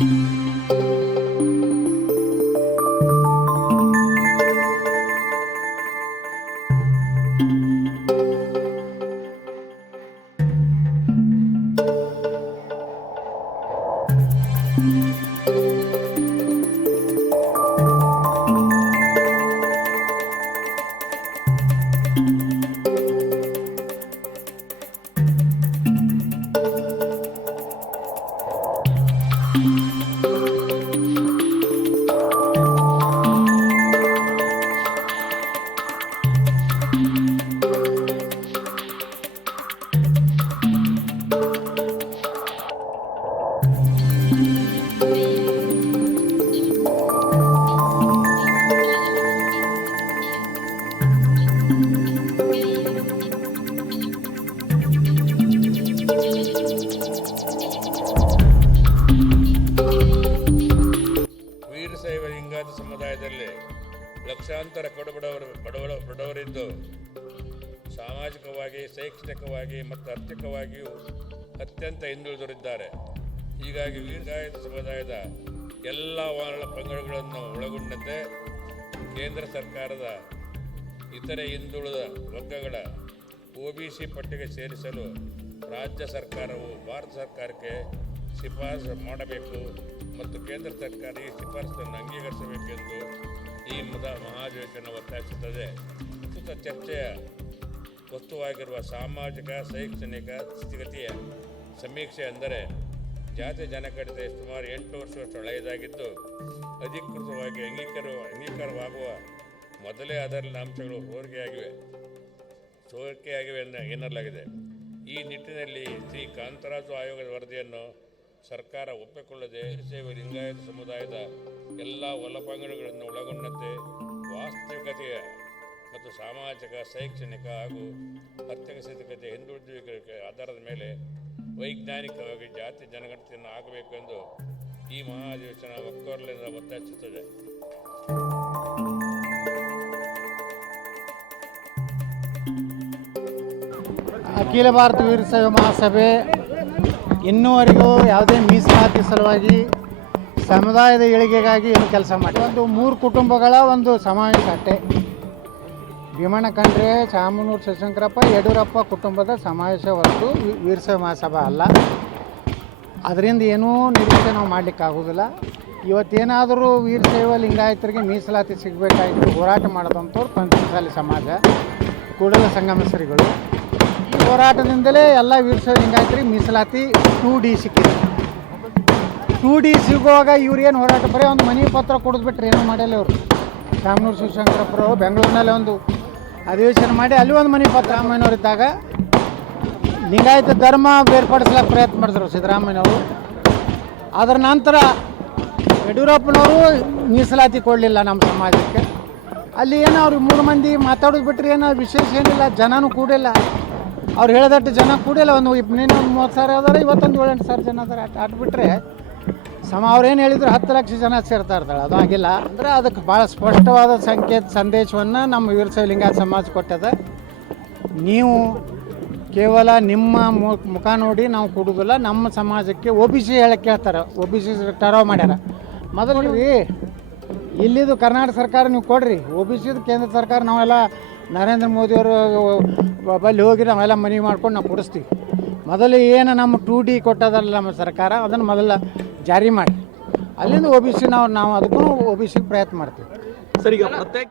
ವೀರಶೈವ ಲಿಂಗಾಯತ ಸಮುದಾಯದಲ್ಲಿ ಲಕ್ಷಾಂತರ ಬಡವರಿದ್ದು ಸಾಮಾಜಿಕವಾಗಿ, ಶೈಕ್ಷಣಿಕವಾಗಿ ಮತ್ತು ಆರ್ಥಿಕವಾಗಿಯೂ ಅತ್ಯಂತ ಹಿಂದುಳಿದಿದ್ದಾರೆ. ಹೀಗಾಗಿ ಲಿಂಗಾಯತ ಸಮುದಾಯದ ಎಲ್ಲ ಪಂಗಡಗಳನ್ನು ಒಳಗೊಂಡಂತೆ ಕೇಂದ್ರ ಸರ್ಕಾರದ ಇತರೆ ಹಿಂದುಳಿದ ವರ್ಗಗಳ OBC ಪಟ್ಟಿಗೆ ಸೇರಿಸಲು ರಾಜ್ಯ ಸರ್ಕಾರವು ಭಾರತ ಸರ್ಕಾರಕ್ಕೆ ಶಿಫಾರಸು ಮಾಡಬೇಕು ಮತ್ತು ಕೇಂದ್ರ ಸರ್ಕಾರ ಈ ಶಿಫಾರಸನ್ನು ಅಂಗೀಕರಿಸಬೇಕೆಂದು ಈ ಮಹಾಧಿವೇಶನ ಒತ್ತಾಯಿಸುತ್ತದೆ. ಪ್ರಸ್ತುತ ಚರ್ಚೆಯ ವಸ್ತುವಾಗಿರುವ ಸಾಮಾಜಿಕ ಶೈಕ್ಷಣಿಕ ಸ್ಥಿತಿಗತಿಯ ಸಮೀಕ್ಷೆ ಅಂದರೆ ಜಾತಿ ಜನಗಣತಿ ಸುಮಾರು 8 ವರ್ಷ ಹಳೆಯದಾಗಿದ್ದು ಅಧಿಕೃತವಾಗಿ ಅಂಗೀಕಾರವಾಗುವ ಮೊದಲೇ ಅದರಲ್ಲಿನ ಅಂಶಗಳು ಸೋರಿಕೆಯಾಗಿವೆ ಎನ್ನಲಾಗಿದೆ. ಈ ನಿಟ್ಟಿನಲ್ಲಿ ಶ್ರೀ ಕಾಂತರಾಜು ಆಯೋಗದ ವರದಿಯನ್ನು ಸರ್ಕಾರ ಒಪ್ಪಿಕೊಳ್ಳದೆ ವೀರಶೈವ ಲಿಂಗಾಯತ ಸಮುದಾಯದ ಎಲ್ಲ ಒಳಪಂಗಡಗಳನ್ನು ಒಳಗೊಂಡಂತೆ ವಾಸ್ತವಿಕತೆಯ ಮತ್ತು ಸಾಮಾಜಿಕ, ಶೈಕ್ಷಣಿಕ ಹಾಗೂ ಆರ್ಥಿಕ ಸ್ಥಿತಿಗತಿಯ ಹಿಂದುಳಿಯುವಿಕೆ ಆಧಾರದ ಮೇಲೆ ವೈಜ್ಞಾನಿಕವಾಗಿ ಜಾತಿ ಜನಗಣತಿಯನ್ನು ಆಗಬೇಕು ಎಂದು ಈ ಮಹಾಧಿವೇಶನ ಒಕ್ಕೊರಲಿನಿಂದ ಒತ್ತಾಯಿಸುತ್ತದೆ. ಅಖಿಲ ಭಾರತ ವೀರಶೈವ ಮಹಾಸಭೆ ಇನ್ನೂವರೆಗೂ ಯಾವುದೇ ಮೀಸಲಾತಿ ಸಲುವಾಗಿ ಸಮುದಾಯದ ಏಳಿಗೆಗಾಗಿ ಏನು ಕೆಲಸ ಮಾಡಿ ಒಂದು 3 ಕುಟುಂಬಗಳ ಒಂದು ಸಮಾವೇಶ ಅಷ್ಟೇ. ಭೀಮಣ್ಣ ಖಂಡ್ರೆ, ಚಾಮನೂರು ಶಿವಶಂಕರಪ್ಪ, ಯಡಿಯೂರಪ್ಪ ಕುಟುಂಬದ ಸಮಾವೇಶ ಹೊರತು ವೀರಶೈವ ಮಹಾಸಭಾ ಅಲ್ಲ. ಅದರಿಂದ ಏನೂ ನಿರೀಕ್ಷೆ ನಾವು ಮಾಡಲಿಕ್ಕಾಗೋದಿಲ್ಲ. ಇವತ್ತೇನಾದರೂ ವೀರಶೈವ ಲಿಂಗಾಯತರಿಗೆ ಮೀಸಲಾತಿ ಸಿಗಬೇಕಾಗಿತ್ತು ಹೋರಾಟ ಮಾಡೋದಂಥವ್ರು ಪಂಚಮಸಾಲಿ ಸಮಾಜ, ಕೂಡಲ ಸಂಗಮ ಶ್ರೀಗಳು. ಈ ಹೋರಾಟದಿಂದಲೇ ಎಲ್ಲ ವೀರಶೈವ ಲಿಂಗಾಯತರಿಗೆ ಮೀಸಲಾತಿ 2D ಸಿಕ್ಕಿದೆ. 2D ಸಿಗುವಾಗ ಇವ್ರೇನು ಹೋರಾಟ ಬರೀ ಒಂದು ಮನವಿ ಪತ್ರ ಕೊಡಿದ್ಬಿಟ್ರೆ ಏನೂ ಮಾಡಿಲ್ಲ ಇವರು. ಚಾಮನೂರು ಶಿವಶಂಕರಪ್ಪರು ಬೆಂಗಳೂರಿನಲ್ಲಿ ಒಂದು ಅಧಿವೇಶನ ಮಾಡಿ ಅಲ್ಲಿ ಒಂದು ಮನವಿ ಪತ್ರ ರಾಮಯ್ಯನವರಿದ್ದಾಗ ಲಿಂಗಾಯತ ಧರ್ಮ ಬೇರ್ಪಡಿಸ್ಲಿಕ್ಕೆ ಪ್ರಯತ್ನ ಮಾಡಿದ್ರು ಸಿದ್ದರಾಮಯ್ಯನವರು. ಅದರ ನಂತರ ಯಡಿಯೂರಪ್ಪನವರು ಮೀಸಲಾತಿ ಕೊಡಲಿಲ್ಲ ನಮ್ಮ ಸಮಾಜಕ್ಕೆ. ಅಲ್ಲಿ ಏನೋ ಅವ್ರಿಗೆ 3 ಮಂದಿ ಮಾತಾಡೋದು ಬಿಟ್ಟರೆ ಏನೋ ವಿಶೇಷ ಏನಿಲ್ಲ. ಜನನೂ ಕೂಡಿಲ್ಲ, ಅವ್ರು ಹೇಳಿದಟ್ಟು ಜನ ಕೂಡಿಲ್ಲ. ಒಂದು 30 ಸಾವಿರ ಅದಾರೆ, ಇವತ್ತೊಂದು 7-8 ಸಾವಿರ ಜನ ಅದಾರೆ. ಅಟ್ಬಿಟ್ರೆ ಅವ್ರೇನು ಹೇಳಿದ್ರು 10 ಲಕ್ಷ ಜನ ಸೇರ್ತಾ ಇರ್ತಾಳೆ. ಅದು ಆಗಿಲ್ಲ. ಅಂದರೆ ಅದಕ್ಕೆ ಭಾಳ ಸ್ಪಷ್ಟವಾದ ಸಂದೇಶವನ್ನು ನಮ್ಮ ವೀರಶೈವ ಲಿಂಗಾಯತ ಸಮಾಜ ಕೊಟ್ಟದ. ನೀವು ಕೇವಲ ನಿಮ್ಮ ಮುಖ ನೋಡಿ ನಾವು ಕೊಡೋದಿಲ್ಲ, ನಮ್ಮ ಸಮಾಜಕ್ಕೆ OBC ಹೇಳಕ್ಕೆ ಹೇಳ್ತಾರೆ. OBC ಟರಾವ್ ಮಾಡ್ಯಾರ. ಮೊದಲು ರೀ ಇಲ್ಲಿದು ಕರ್ನಾಟಕ ಸರ್ಕಾರ ನೀವು ಕೊಡ್ರಿ, OBCದು ಕೇಂದ್ರ ಸರ್ಕಾರ ನಾವೆಲ್ಲ ನರೇಂದ್ರ ಮೋದಿಯವರು ಬಲ್ಲಿ ಹೋಗಿ ನಾವೆಲ್ಲ ಮನವಿ ಮಾಡ್ಕೊಂಡು ನಾವು ಕೊಡಿಸ್ತೀವಿ. ಮೊದಲು ಏನು ನಮ್ಮ 2D ಕೊಟ್ಟದಲ್ಲ ನಮ್ಮ ಸರ್ಕಾರ, ಅದನ್ನು ಮೊದಲ ಜಾರಿ ಮಾಡಿ ಅಲ್ಲಿಂದ OBC ನಾವು ಅದಕ್ಕೂ OBC ಪ್ರಯತ್ನ ಮಾಡ್ತೀವಿ. ಸರ್, ಈಗ ಪ್ರತ್ಯೇಕ